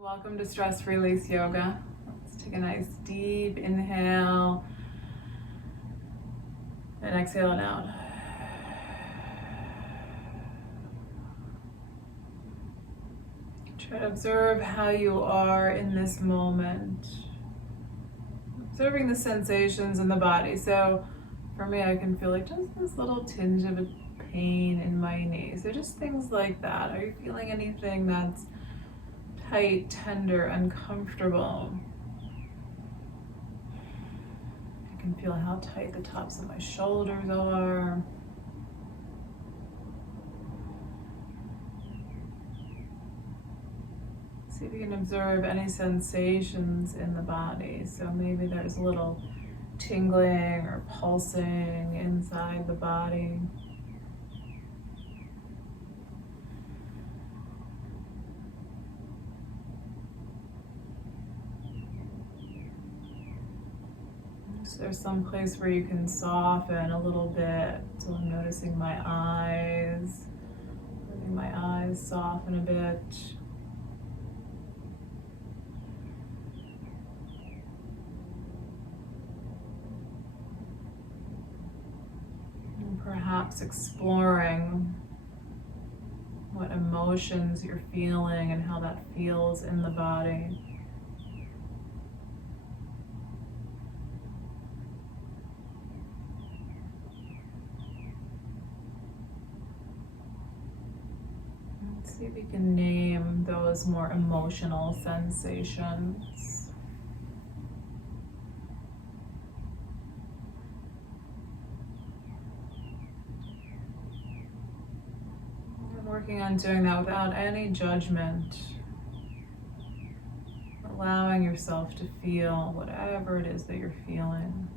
Welcome to Stress Release Yoga. Let's take a nice deep inhale and exhale it out. Try to observe how you are in this moment. Observing the sensations in the body. So for me, I can feel like just this little tinge of a pain in my knee. So just things like that. Are you feeling anything that's tight, tender, uncomfortable? I can feel how tight the tops of my shoulders are. See if you can observe any sensations in the body. So maybe there's a little tingling or pulsing inside the body. So there's some place where you can soften a little bit. So I'm noticing my eyes, letting my eyes soften a bit. And perhaps exploring what emotions you're feeling and how that feels in the body. See if you can name those more emotional sensations. I'm working on doing that without any judgment. Allowing yourself to feel whatever it is that you're feeling.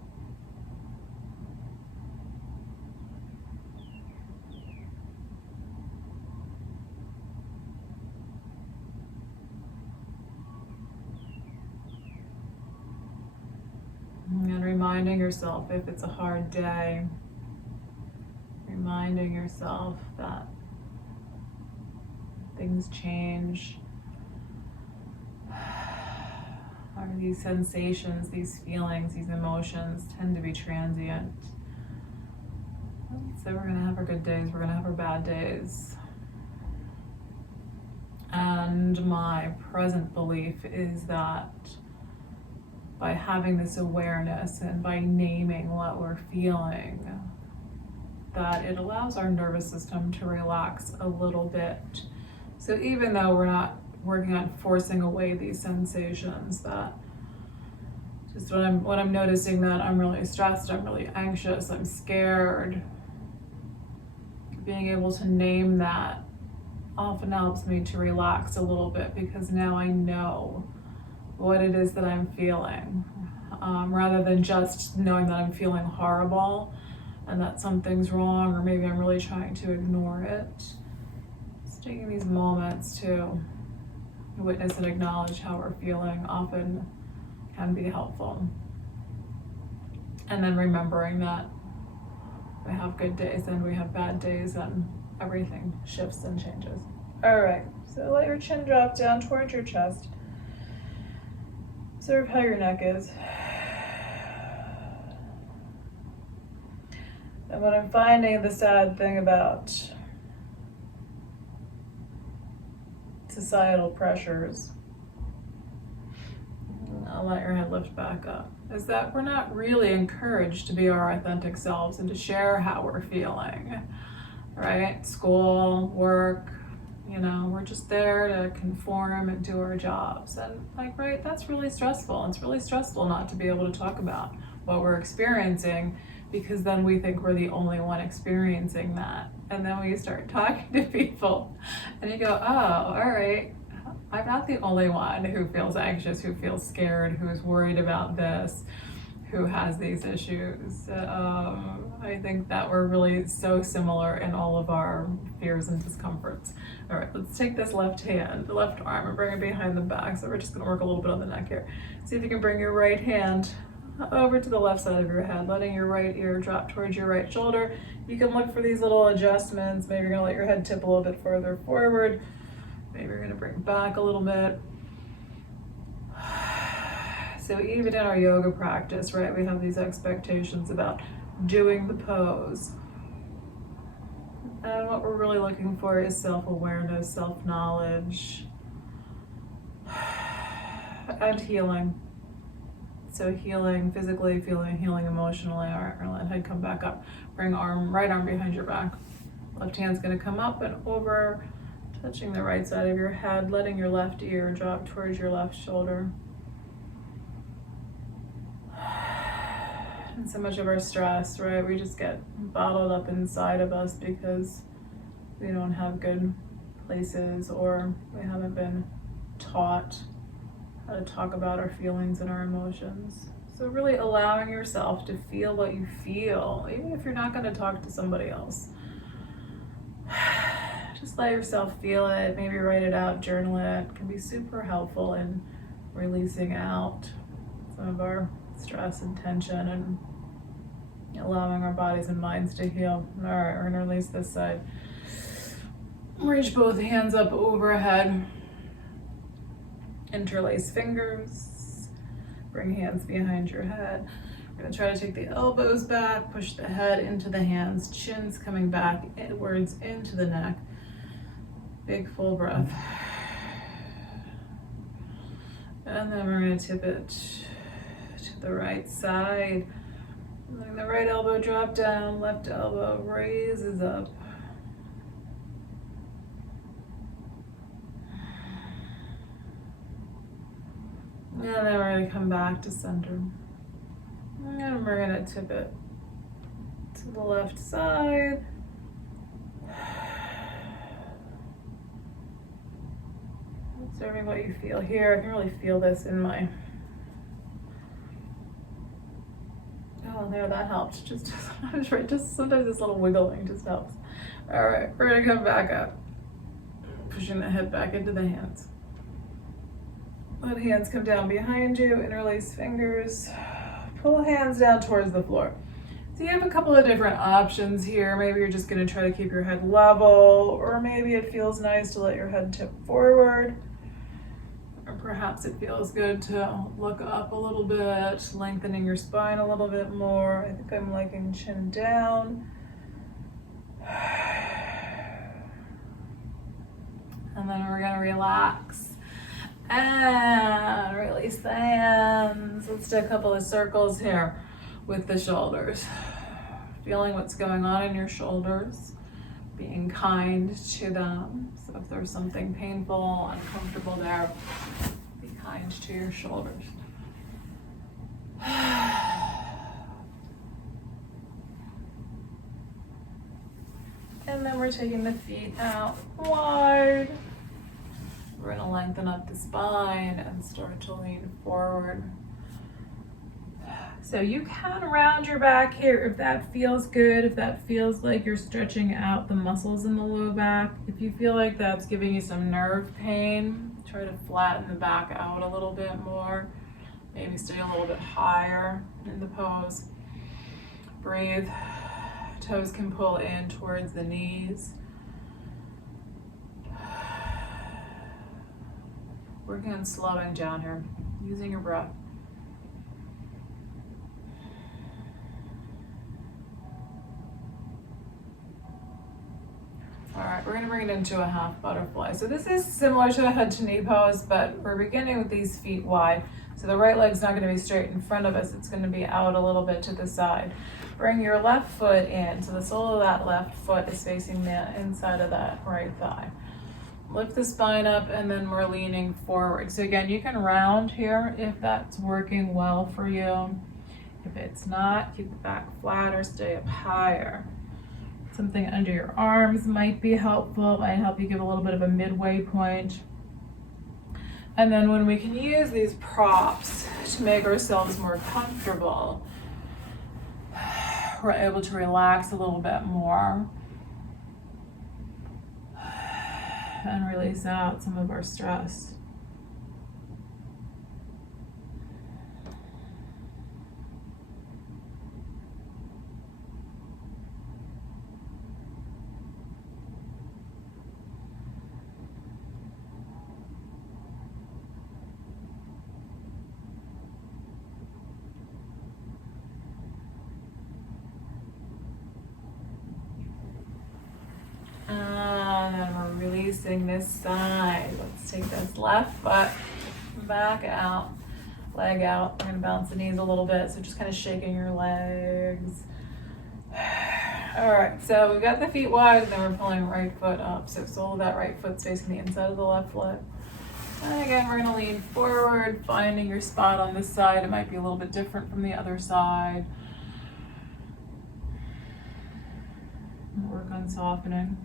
And reminding yourself if it's a hard day, reminding yourself that things change. Or these sensations, these feelings, these emotions tend to be transient. So we're gonna have our good days, we're gonna have our bad days. And my present belief is that by having this awareness and by naming what we're feeling, that it allows our nervous system to relax a little bit. So even though we're not working on forcing away these sensations, that just when I'm noticing that I'm really stressed, I'm really anxious, I'm scared, being able to name that often helps me to relax a little bit, because now I know what it is that I'm feeling, rather than just knowing that I'm feeling horrible and that something's wrong, or maybe I'm really trying to ignore it. Just taking these moments to witness and acknowledge how we're feeling often can be helpful. And then remembering that we have good days and we have bad days, and everything shifts and changes. All right, so let your chin drop down towards your chest. Observe how your neck is. And what I'm finding the sad thing about societal pressures, I'll let your head lift back up, is that we're not really encouraged to be our authentic selves and to share how we're feeling, right? School, work, we're just there to conform and do our jobs. And right, that's really stressful. It's really stressful not to be able to talk about what we're experiencing, because then we think we're the only one experiencing that. And then we start talking to people and you go, oh, all right, I'm not the only one who feels anxious, who feels scared, who's worried about this, who has these issues. I think that we're really so similar in all of our fears and discomforts. All right, let's take this left hand, the left arm, and bring it behind the back. So we're just gonna work a little bit on the neck here. See if you can bring your right hand over to the left side of your head, letting your right ear drop towards your right shoulder. You can look for these little adjustments. Maybe you're gonna let your head tip a little bit further forward. Maybe you're gonna bring it back a little bit. So even in our yoga practice, right, we have these expectations about doing the pose. And what we're really looking for is self-awareness, self-knowledge, and healing. So healing physically, healing emotionally. All right, we're gonna let head come back up. Bring right arm behind your back. Left hand's gonna come up and over, touching the right side of your head, letting your left ear drop towards your left shoulder. And so much of our stress, right, we just get bottled up inside of us because we don't have good places, or we haven't been taught how to talk about our feelings and our emotions. So really allowing yourself to feel what you feel, even if you're not going to talk to somebody else. Just let yourself feel it, maybe write it out, journal it. It can be super helpful in releasing out some of our stress and tension and allowing our bodies and minds to heal. All right, we're gonna release this side. Reach both hands up overhead. Interlace fingers. Bring hands behind your head. We're gonna try to take the elbows back, push the head into the hands, chin's coming back inwards into the neck. Big full breath. And then we're gonna tip it to the right side. Letting the right elbow drop down, left elbow raises up. And then we're going to come back to center. And we're going to tip it to the left side. Observing what you feel here. I can really feel this in my... Oh, there, that helped. Just sometimes this little wiggling just helps. All right, we're going to come back up. Pushing the head back into the hands. Let hands come down behind you, interlace fingers, pull hands down towards the floor. So you have a couple of different options here. Maybe you're just gonna try to keep your head level, or maybe it feels nice to let your head tip forward. Or perhaps it feels good to look up a little bit, lengthening your spine a little bit more. I think I'm liking chin down. And then we're gonna relax. And release the hands. Let's do a couple of circles here with the shoulders. Feeling what's going on in your shoulders, being kind to them. So if there's something painful, uncomfortable there, be kind to your shoulders. And then we're taking the feet out wide. We're gonna lengthen up the spine and start to lean forward. So you can round your back here if that feels good, if that feels like you're stretching out the muscles in the low back. If you feel like that's giving you some nerve pain, try to flatten the back out a little bit more. Maybe stay a little bit higher in the pose. Breathe. Toes can pull in towards the knees. Working on slowing down here, using your breath. All right, we're gonna bring it into a half butterfly. So this is similar to a head to knee pose, but we're beginning with these feet wide. So the right leg's not gonna be straight in front of us, it's gonna be out a little bit to the side. Bring your left foot in, so the sole of that left foot is facing the inside of that right thigh. Lift the spine up, and then we're leaning forward. So again, you can round here if that's working well for you. If it's not, keep the back flat or stay up higher. Something under your arms might be helpful, might help you give a little bit of a midway point. And then when we can use these props to make ourselves more comfortable, we're able to relax a little bit more and release out some of our stress. balancing this side. Let's take this left foot back out, leg out. We're gonna bounce the knees a little bit, so just kind of shaking your legs. All right, so we've got the feet wide, and then we're pulling right foot up. So sole of that right foot's facing the inside of the left leg. And again, we're gonna lean forward, finding your spot on this side. It might be a little bit different from the other side. Work on softening.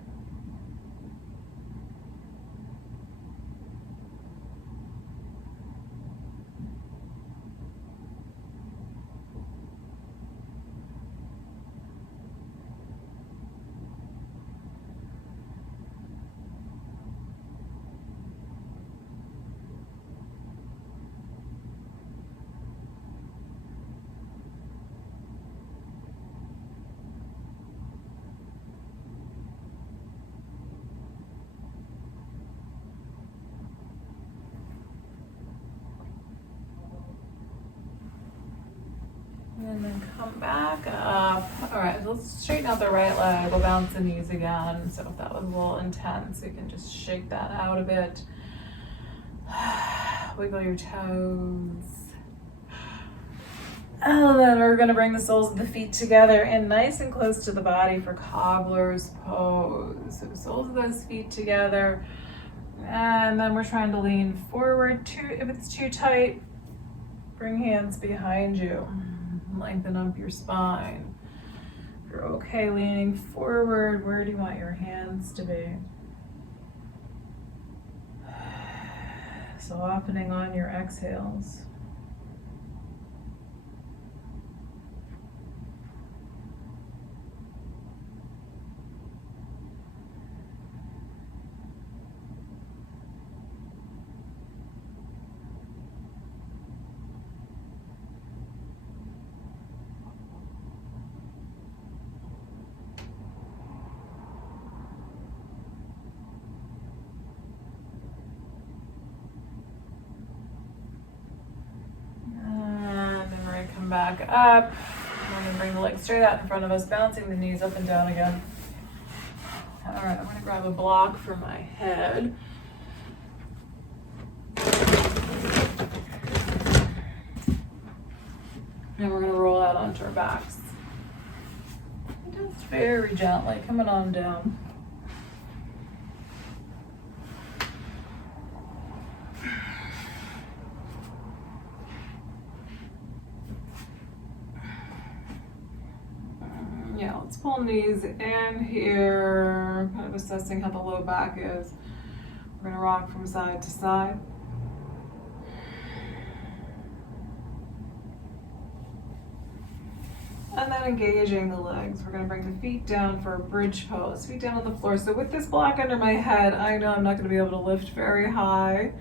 And then come back up. All right, let's straighten out the right leg. We'll bounce the knees again. So if that was a little intense, you can just shake that out a bit. Wiggle your toes. And then we're gonna bring the soles of the feet together and nice and close to the body for cobbler's pose. So soles of those feet together. And then we're trying to lean forward. If it's too tight, bring hands behind you. Lengthen up your spine. If you're okay leaning forward, where do you want your hands to be? Softening on your exhales. Back up. We're going to bring the legs straight out in front of us, bouncing the knees up and down again. All right, I'm going to grab a block for my head. And we're going to roll out onto our backs. Just very gently, coming on down. Yeah, let's pull knees in here, kind of assessing how the low back is. We're gonna rock from side to side. And then engaging the legs. We're gonna bring the feet down for a bridge pose, feet down on the floor. So with this block under my head, I know I'm not gonna be able to lift very high.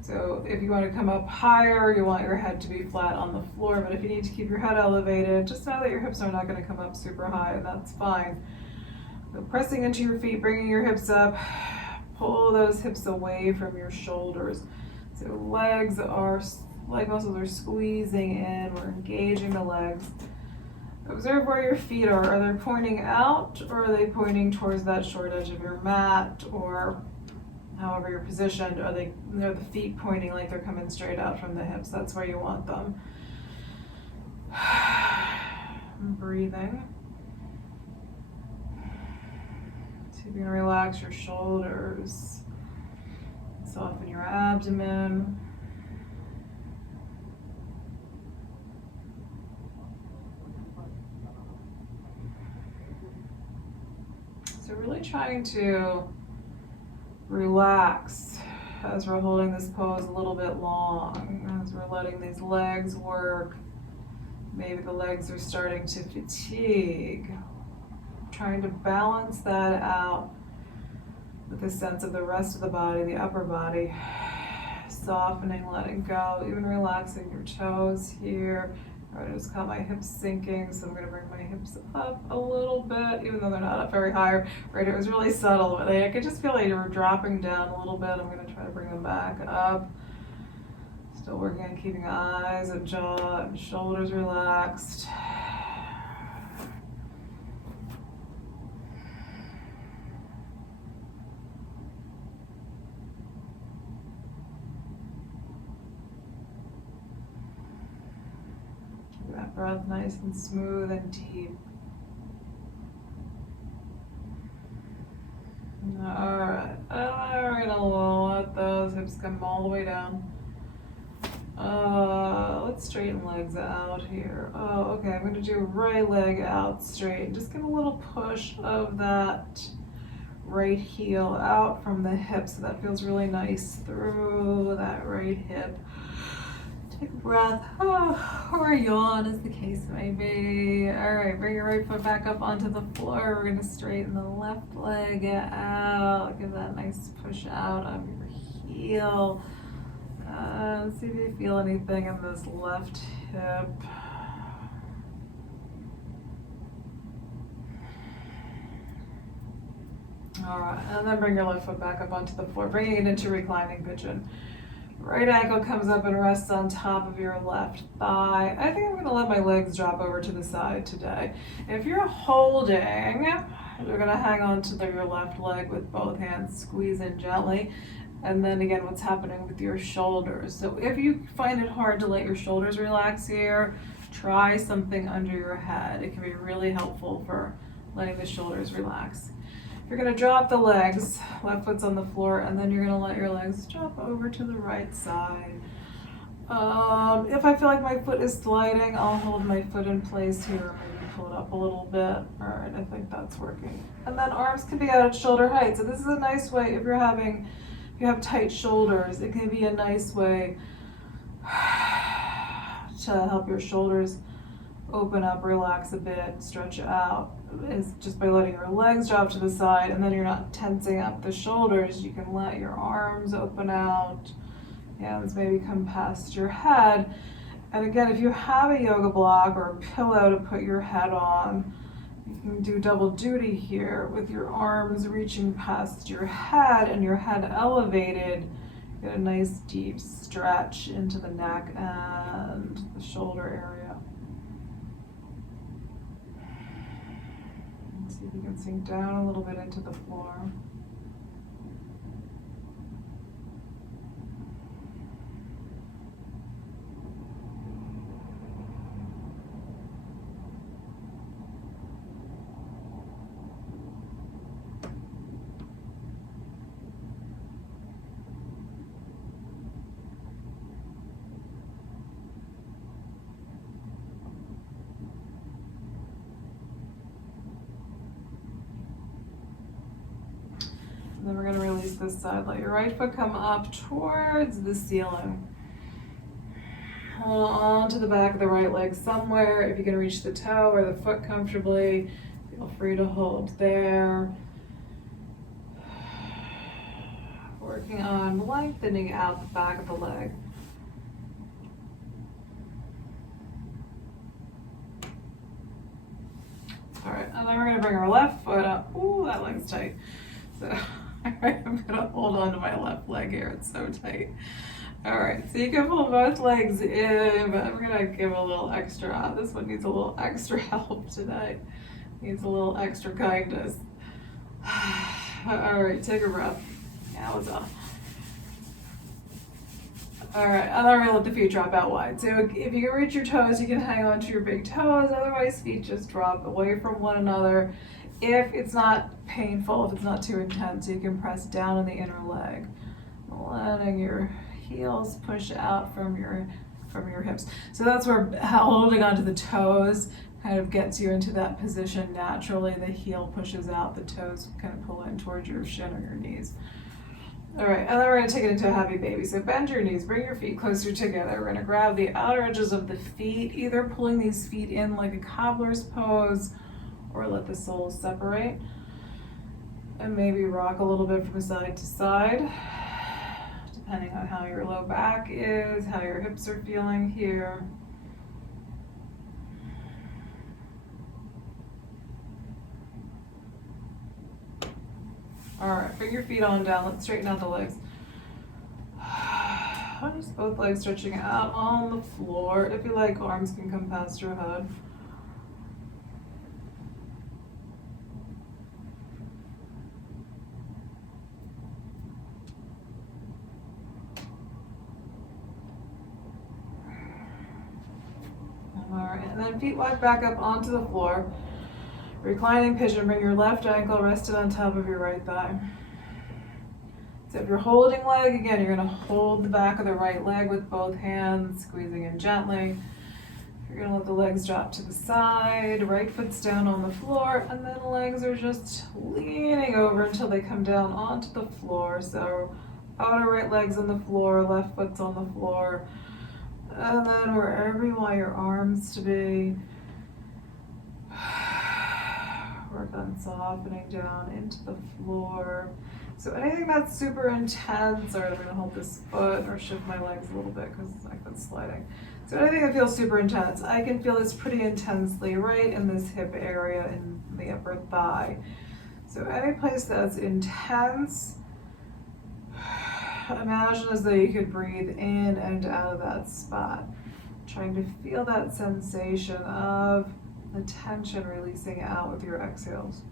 So if you want to come up higher, you want your head to be flat on the floor, but if you need to keep your head elevated, just know that your hips are not going to come up super high, and that's fine. So pressing into your feet, bringing your hips up, pull those hips away from your shoulders. So leg muscles are squeezing in, we're engaging the legs. Observe where your feet are. Are they pointing out, or are they pointing towards that short edge of your mat, or however you're positioned? Are the feet pointing like they're coming straight out from the hips? That's where you want them. Breathing. So you can relax your shoulders, soften your abdomen. So really trying to relax as we're holding this pose a little bit long, as we're letting these legs work. Maybe the legs are starting to fatigue. Trying to balance that out with a sense of the rest of the body, the upper body. Softening, letting go, even relaxing your toes here. I just caught my hips sinking, so I'm going to bring my hips up a little bit, even though they're not up very high. Right, it was really subtle, but I could just feel like they were dropping down a little bit. I'm going to try to bring them back up. Still working on keeping eyes and jaw and shoulders relaxed. that breath nice and smooth and deep. Alright, we're gonna let those hips come all the way down. Let's straighten legs out here. Oh, okay, I'm gonna do right leg out straight. Just get a little push of that right heel out from the hip, so that feels really nice through that right hip. Take a breath, or yawn as the case may be. All right, bring your right foot back up onto the floor. We're gonna straighten the left leg out. Give that nice push out of your heel. See if you feel anything in this left hip. All right, and then bring your left foot back up onto the floor, bringing it into reclining pigeon. Right ankle comes up and rests on top of your left thigh. I think I'm gonna let my legs drop over to the side today. If you're holding, you're gonna hang on to your left leg with both hands, squeeze in gently. And then again, what's happening with your shoulders. So if you find it hard to let your shoulders relax here, try something under your head. It can be really helpful for letting the shoulders relax. You're gonna drop the legs, left foot's on the floor, and then you're gonna let your legs drop over to the right side. If I feel like my foot is sliding, I'll hold my foot in place here, maybe pull it up a little bit. All right, I think that's working. And then arms can be out at shoulder height. So this is a nice way if you have tight shoulders, it can be a nice way to help your shoulders open up, relax a bit, stretch out. Is just by letting your legs drop to the side, and then you're not tensing up the shoulders. You can let your arms open out, hands maybe come past your head. And again, if you have a yoga block or a pillow to put your head on, you can do double duty here with your arms reaching past your head and your head elevated. Get a nice deep stretch into the neck and the shoulder area. See if you can sink down a little bit into the floor. Then we're going to release this side. Let your right foot come up towards the ceiling. Hold on to the back of the right leg somewhere. If you can reach the toe or the foot comfortably, feel free to hold there. Working on lengthening out the back of the leg. All right, and then we're going to bring our left foot up. Ooh, that leg's tight. So I'm gonna hold on to my left leg here, it's so tight. All right, so you can pull both legs in, but I'm gonna give a little extra. This one needs a little extra help today. Needs a little extra kindness. All right, take a breath. That was off. All right, and then we're gonna let the feet drop out wide. So if you can reach your toes, you can hang on to your big toes. Otherwise, feet just drop away from one another. If it's not painful, if it's not too intense, you can press down on the inner leg, letting your heels push out from your hips. So that's where holding onto the toes kind of gets you into that position naturally. The heel pushes out, the toes kind of pull in towards your shin or your knees. All right, and then we're gonna take it into a happy baby. So bend your knees, bring your feet closer together. We're gonna grab the outer edges of the feet, either pulling these feet in like a cobbler's pose, or let the soles separate. And maybe rock a little bit from side to side, depending on how your low back is, how your hips are feeling here. All right, bring your feet on down. Let's straighten out the legs. Just both legs stretching out on the floor. If you like, arms can come past your head. All right, And then feet walk back up onto the floor. Reclining pigeon, bring your left ankle rested on top of your right thigh. So if you're holding leg, again, you're gonna hold the back of the right leg with both hands, squeezing in gently. You're gonna let the legs drop to the side, right foot's down on the floor, and then legs are just leaning over until they come down onto the floor. So outer right leg's on the floor, left foot's on the floor. And then wherever you want your arms to be, work on softening down into the floor. So anything that's super intense, or I'm gonna hold this foot or shift my legs a little bit because my foot's sliding. So anything that feels super intense, I can feel this pretty intensely right in this hip area in the upper thigh. So any place that's intense, imagine as though you could breathe in and out of that spot. Trying to feel that sensation of the tension releasing out with your exhales.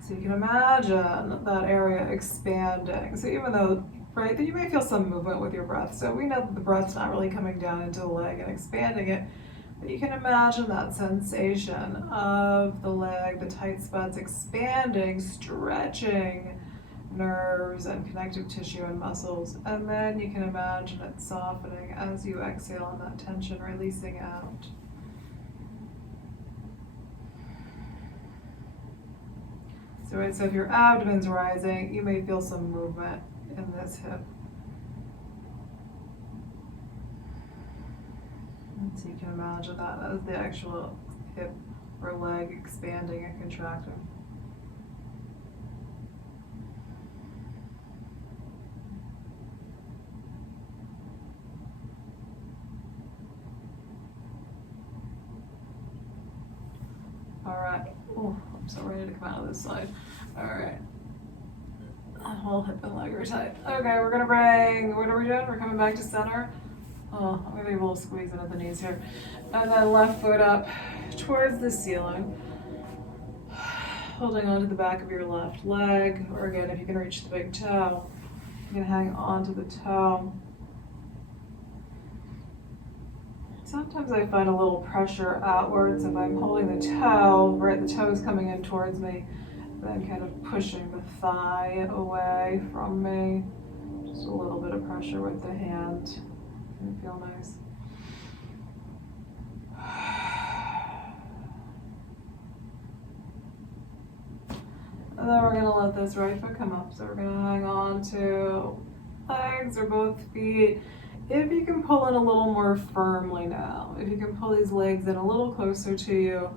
So you can imagine that area expanding. So even though, right, that you may feel some movement with your breath. So we know that the breath's not really coming down into the leg and expanding it, but you can imagine that sensation of the leg, the tight spots expanding, stretching nerves and connective tissue and muscles. And then you can imagine it softening as you exhale and that tension releasing out. So, right, so if your abdomen's rising, you may feel some movement in this hip. And so you can imagine that as the actual hip or leg expanding and contracting. All right. Oh, I'm so ready to come out of this side. All right. Whole hip and leg are tight. Okay, we're gonna bring, what are we doing? We're coming back to center. Oh, I'm gonna be able to squeeze into the knees here. And then left foot up towards the ceiling. Holding onto the back of your left leg, or again, if you can reach the big toe, you can hang onto the toe. Sometimes I find a little pressure outwards if I'm holding the toe, right, the toe is coming in towards me, then kind of pushing the thigh away from me. Just a little bit of pressure with the hand. Can feel nice. And then we're gonna let this right foot come up. So we're gonna hang on to legs or both feet. If you can pull in a little more firmly now, if you can pull these legs in a little closer to you,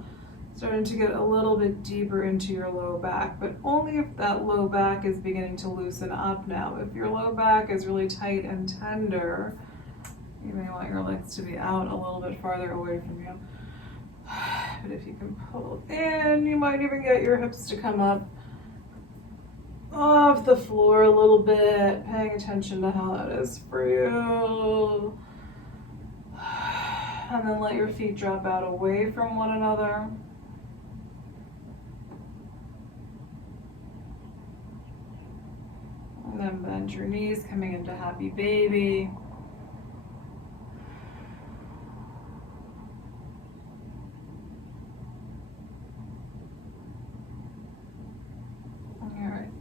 starting to get a little bit deeper into your low back, but only if that low back is beginning to loosen up now. If your low back is really tight and tender, you may want your legs to be out a little bit farther away from you. But if you can pull in, you might even get your hips to come up off the floor a little bit, paying attention to how that is for you. And then let your feet drop out away from one another. And then bend your knees, coming into happy baby.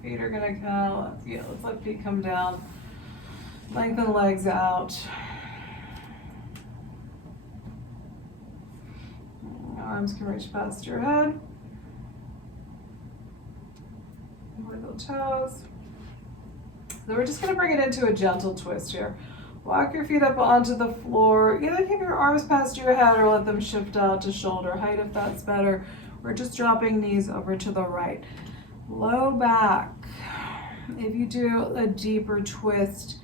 Feet are gonna come, let's let feet come down. Lengthen legs out. Arms can reach past your head. Wiggle toes. So we're just gonna bring it into a gentle twist here. Walk your feet up onto the floor. Either keep your arms past your head or let them shift out to shoulder height if that's better. We're just dropping knees over to the right. Low back. If you do a deeper twist,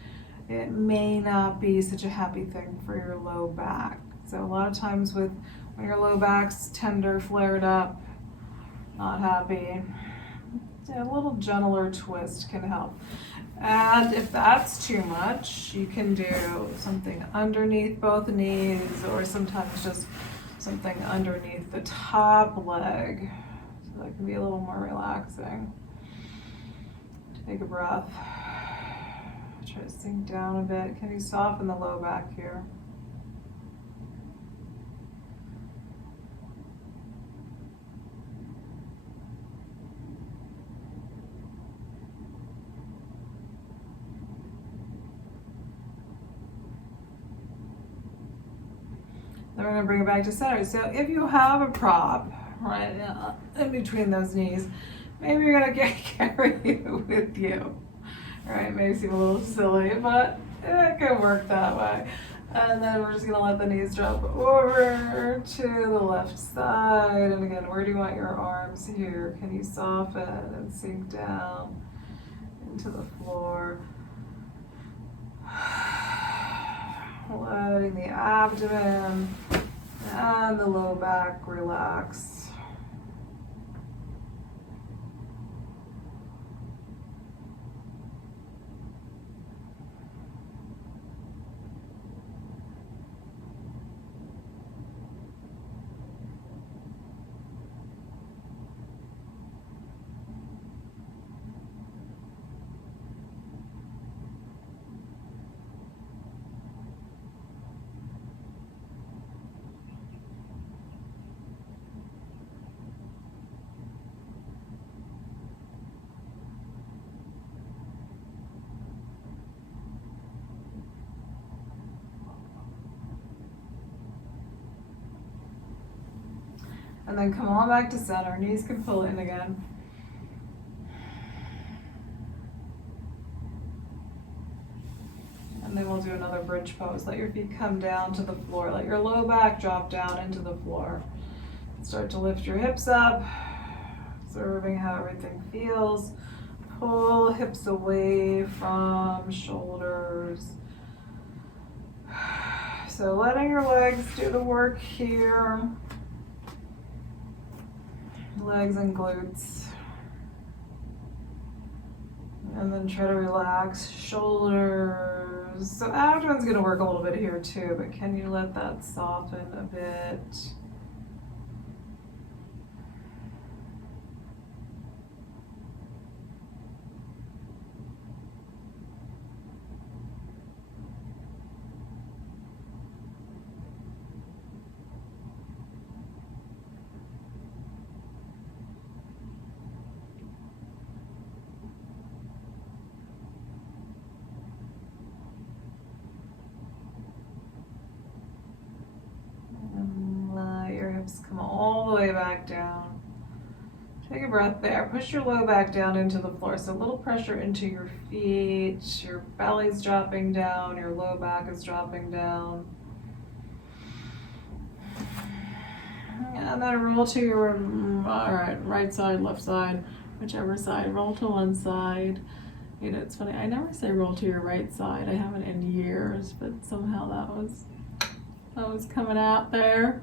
it may not be such a happy thing for your low back. So a lot of times when your low back's tender, flared up, not happy, a little gentler twist can help. And if that's too much, you can do something underneath both knees, or sometimes just something underneath the top leg. So that can be a little more relaxing. Take a breath. Try to sink down a bit. Can you soften the low back here? Then we're gonna bring it back to center. So if you have a prop, right, in between those knees, maybe you're gonna carry it with you. Right, may seem a little silly, but it can work that way. And then we're just gonna let the knees drop over to the left side. And again, where do you want your arms here? Can you soften and sink down into the floor? Letting the abdomen and the low back relax. And then come on back to center. Knees can pull in again. And then we'll do another bridge pose. Let your feet come down to the floor. Let your low back drop down into the floor. Start to lift your hips up, observing how everything feels. Pull hips away from shoulders. So letting your legs do the work here. Legs and glutes. And then try to relax shoulders. So abdomen's gonna work a little bit here too, but can you let that soften a bit? Come all the way back down. Take a breath there. Push your low back down into the floor. So a little pressure into your feet. Your belly's dropping down. Your low back is dropping down. And then roll to your, all right, right side, left side, whichever side. Roll to one side. You know, it's funny. I never say roll to your right side. I haven't in years, but somehow that was coming out there.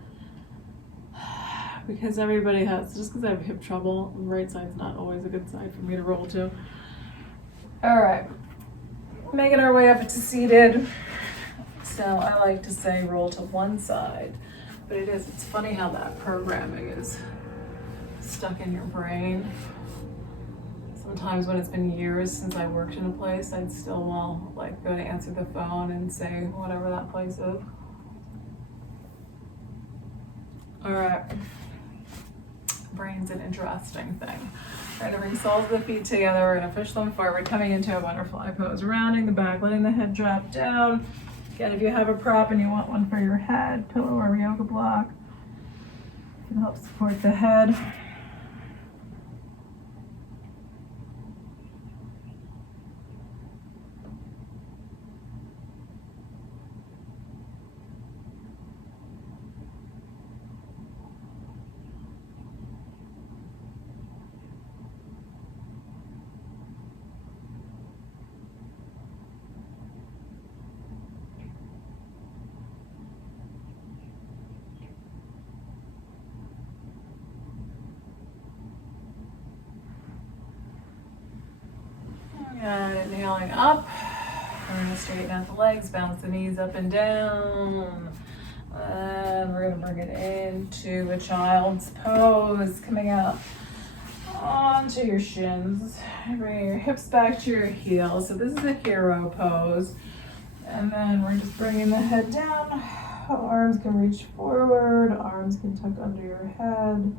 Because everybody has, just because I have hip trouble, the right side's not always a good side for me to roll to. All right, making our way up to seated. So I like to say roll to one side, but it's funny how that programming is stuck in your brain. Sometimes when it's been years since I worked in a place, I'd still like go to answer the phone and say whatever that place is. All right. Brain's an interesting thing. We're gonna bring soles of the feet together. We're gonna push them forward, coming into a butterfly pose. Rounding the back, letting the head drop down. Again, if you have a prop and you want one for your head, pillow or yoga block, it can help support the head. And inhaling up, we're going to straighten out the legs, bounce the knees up and down. And we're going to bring it into a child's pose, coming out onto your shins. Bring your hips back to your heels. So this is a hero pose. And then we're just bringing the head down. Arms can reach forward, arms can tuck under your head.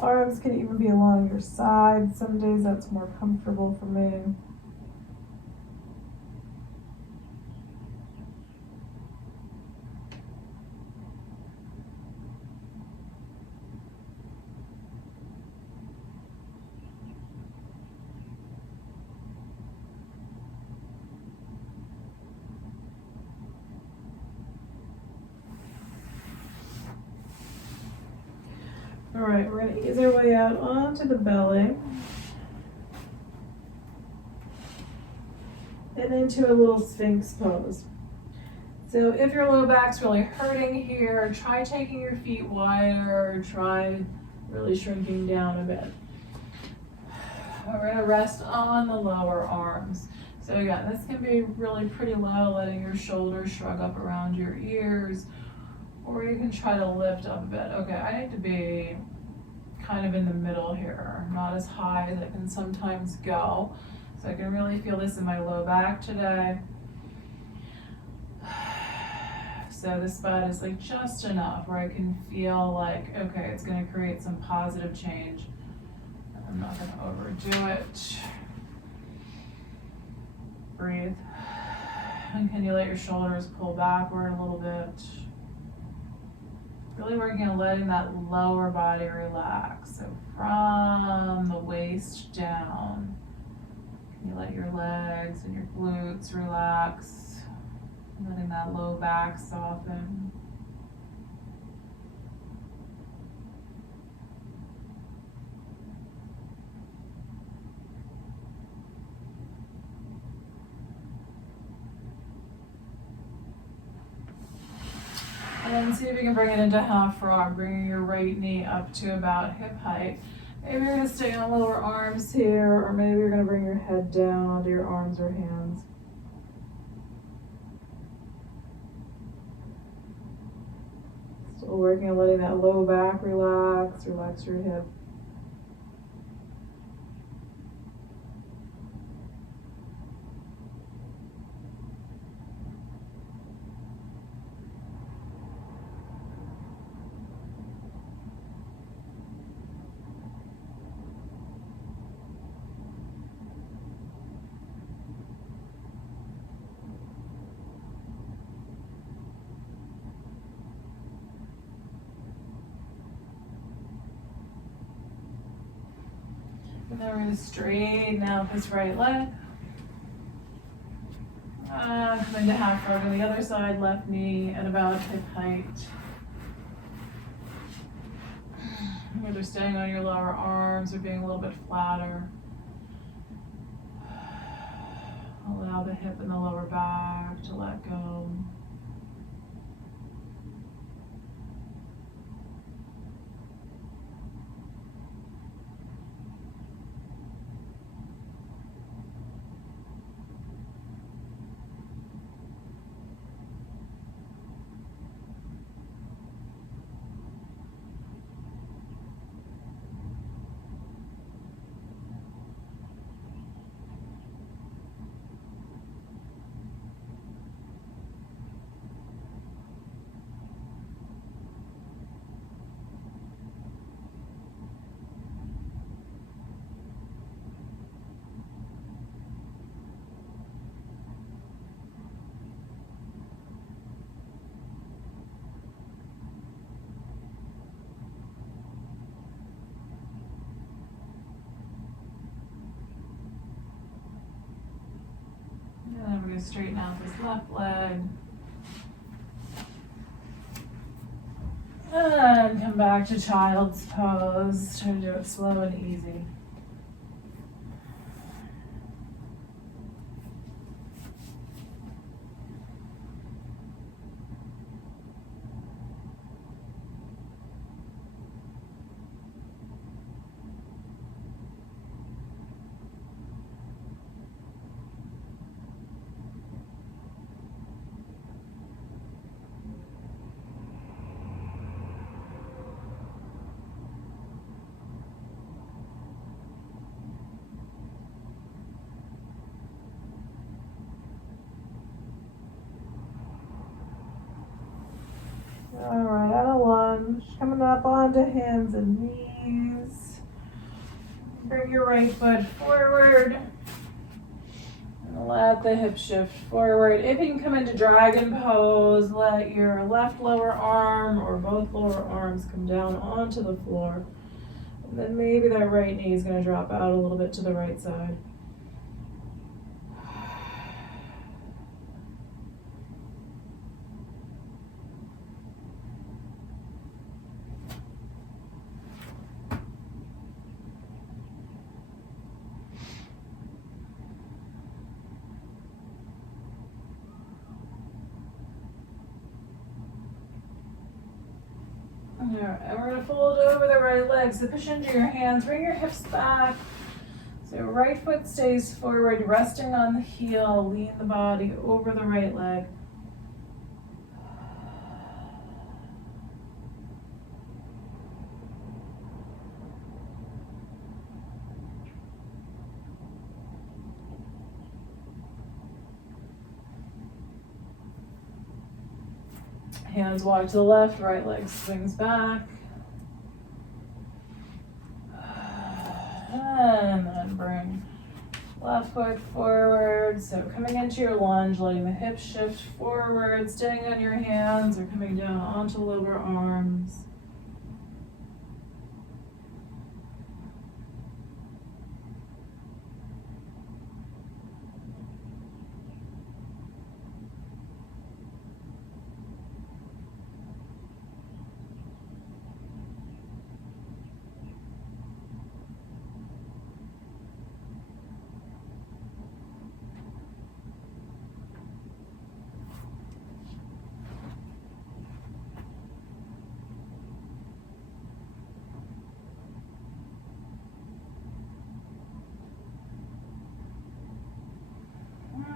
Arms can even be along your side. Some days that's more comfortable for me. All right, we're gonna ease our way out onto the belly. And into a little Sphinx pose. So if your low back's really hurting here, try taking your feet wider, try really shrinking down a bit. We're gonna rest on the lower arms. So again, this can be really pretty low, letting your shoulders shrug up around your ears, or you can try to lift up a bit. Okay, I need to be kind of in the middle here, not as high as I can sometimes go. So I can really feel this in my low back today. So this spot is like just enough where I can feel like, okay, it's gonna create some positive change. I'm not gonna overdo it. Breathe. And can you let your shoulders pull backward a little bit? Really working on letting that lower body relax. So from the waist down, can you let your legs and your glutes relax? Letting that low back soften. And then see if you can bring it into half frog, bringing your right knee up to about hip height. Maybe you're gonna stay on lower arms here, or maybe you're gonna bring your head down onto your arms or hands. Still working on letting that low back relax, relax your hip. And then we're going to straighten out this right leg. And come into half frog on the other side, left knee at about hip height. Whether staying on your lower arms or being a little bit flatter. Allow the hip and the lower back to let go. And then we're going to straighten out this left leg. And come back to child's pose. Try to do it slow and easy. All right, out of lunge, coming up onto hands and knees. Bring your right foot forward. And let the hip shift forward. If you can come into dragon pose, let your left lower arm or both lower arms come down onto the floor. And then maybe that right knee is going to drop out a little bit to the right side. Alright, and we're gonna fold over the right leg. So push into your hands, bring your hips back. So right foot stays forward, resting on the heel, lean the body over the right leg. Hands walk to the left, right leg swings back. And then bring left foot forward. So coming into your lunge, letting the hips shift forward, staying on your hands or coming down onto the lower arms.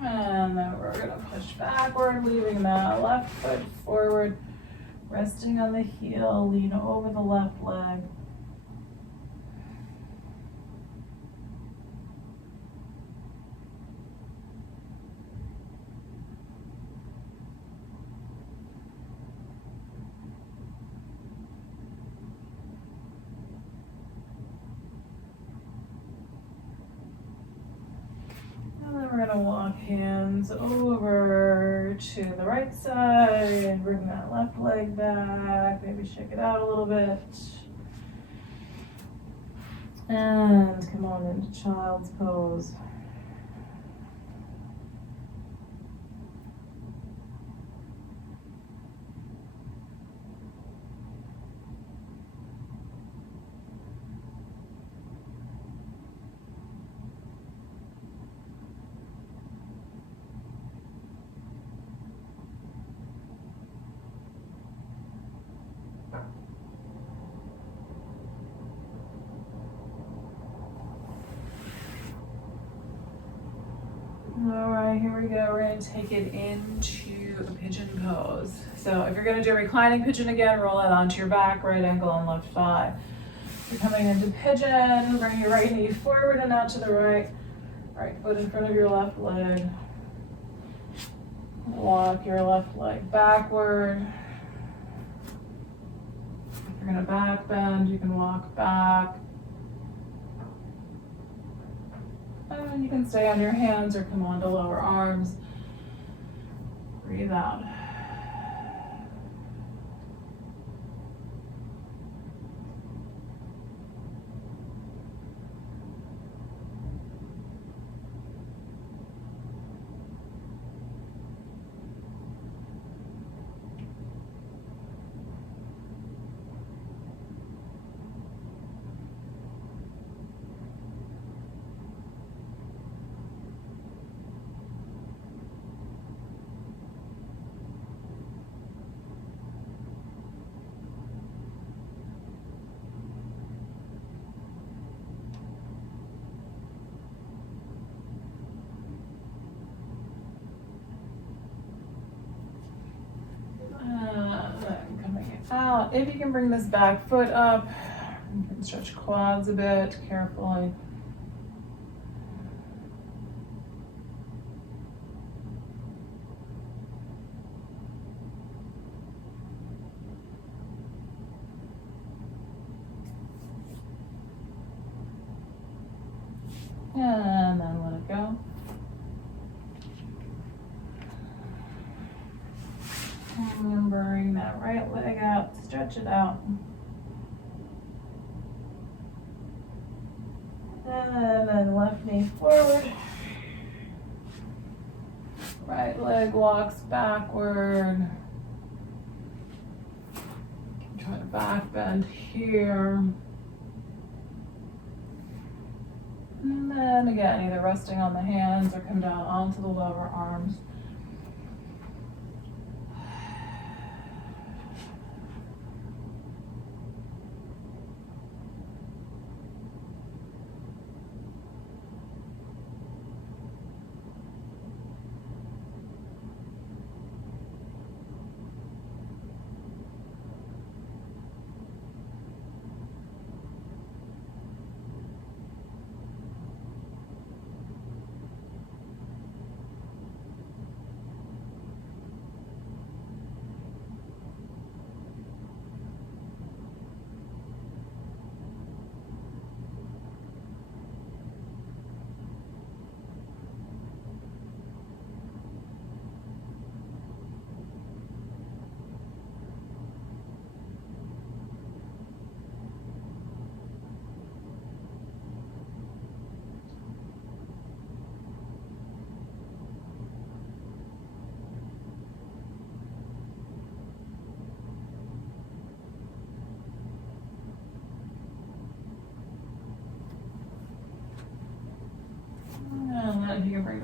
And then we're gonna push backward, leaving that left foot forward, resting on the heel, lean over the left leg. We're gonna walk hands over to the right side and bring that left leg back, maybe shake it out a little bit. And come on into child's pose. All right, here we go. We're gonna take it into a pigeon pose. So if you're gonna do a reclining pigeon again, roll it onto your back, right ankle and left thigh. You're coming into pigeon, bring your right knee forward and out to the right. Right foot in front of your left leg. Walk your left leg backward. If you're gonna back bend, you can walk back. And you can stay on your hands or come onto lower arms. Breathe out. Then coming out. If you can bring this back foot up, you can stretch quads a bit carefully. And then let it go. And bring that right leg out, stretch it out. And then left knee forward. Right leg walks backward. Try to back bend here. And then again, either resting on the hands or come down onto the lower arms.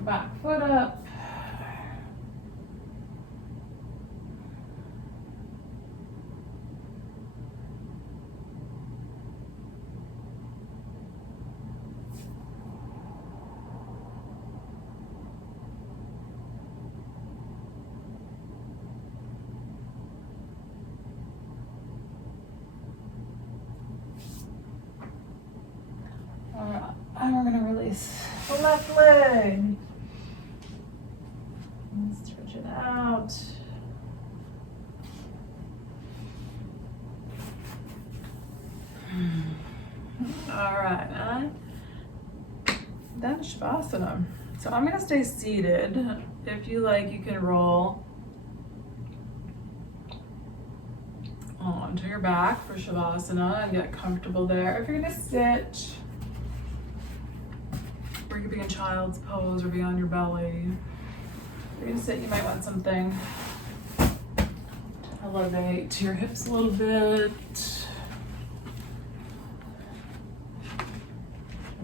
your back foot up. Alright, and we're gonna release the left leg. And stretch it out. Alright, and then Shavasana. So I'm gonna stay seated. If you like, you can roll onto your back for Shavasana and get comfortable there. If you're gonna sit, or you could be in child's pose or be on your belly. If you're gonna sit, you might want something to elevate your hips a little bit.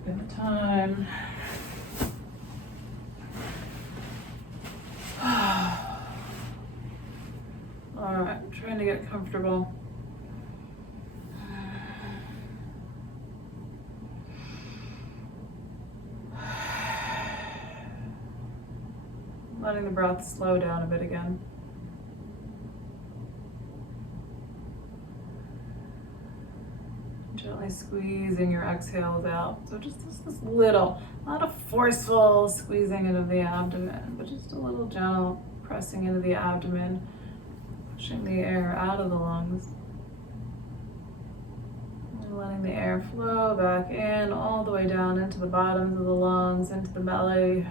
Taking the time. All right, I'm trying to get comfortable. Letting the breath slow down a bit again. Gently squeezing your exhales out. So just this little, not a forceful squeezing into the abdomen, but just a little gentle pressing into the abdomen, pushing the air out of the lungs. And letting the air flow back in, all the way down into the bottoms of the lungs, into the belly.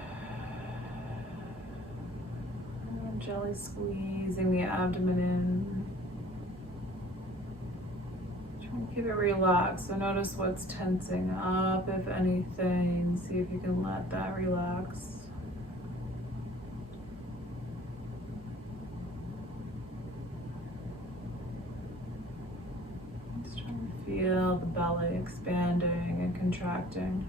And gently squeezing the abdomen in. Keep it relaxed. So notice what's tensing up, if anything. See if you can let that relax. Just trying to feel the belly expanding and contracting.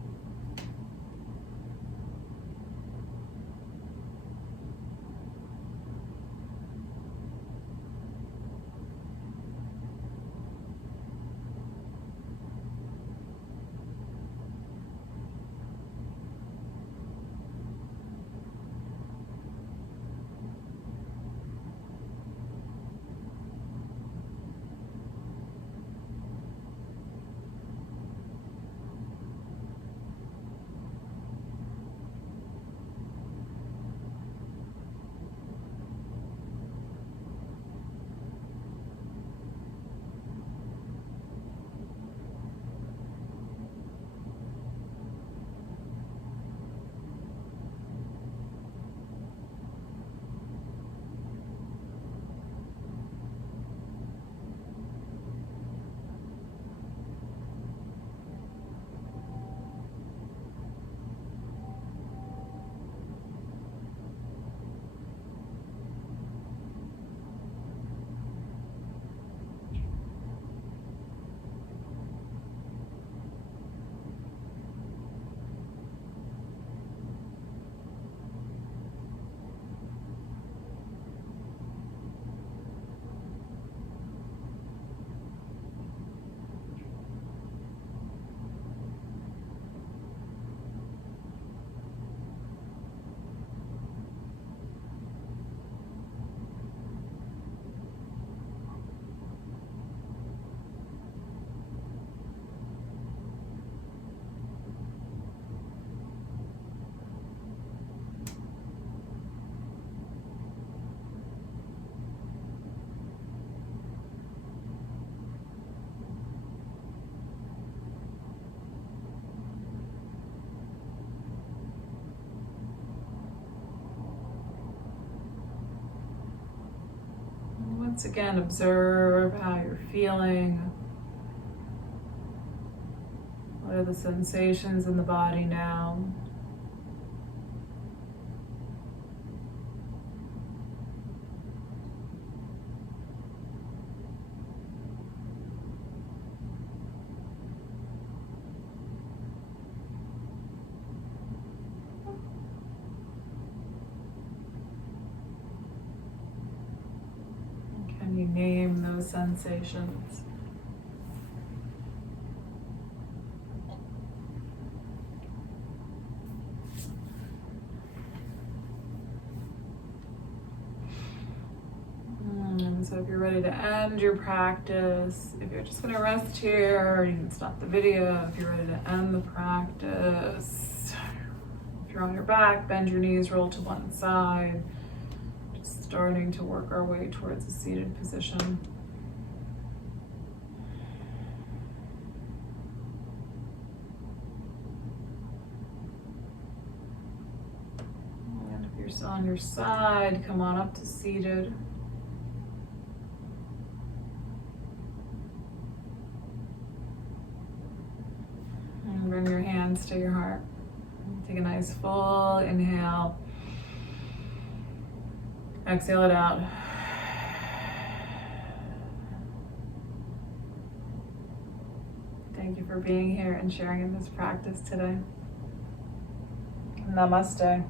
Once again, observe how you're feeling. What are the sensations in the body now? name those sensations. So if you're ready to end your practice, if you're just gonna rest here, you can stop the video. If you're ready to end the practice, if you're on your back, bend your knees, roll to one side. Just starting to work our way towards a seated position. And if you're still on your side, come on up to seated. Bring your hands to your heart. Take a nice full inhale. Exhale it out. Thank you for being here and sharing in this practice today. Namaste.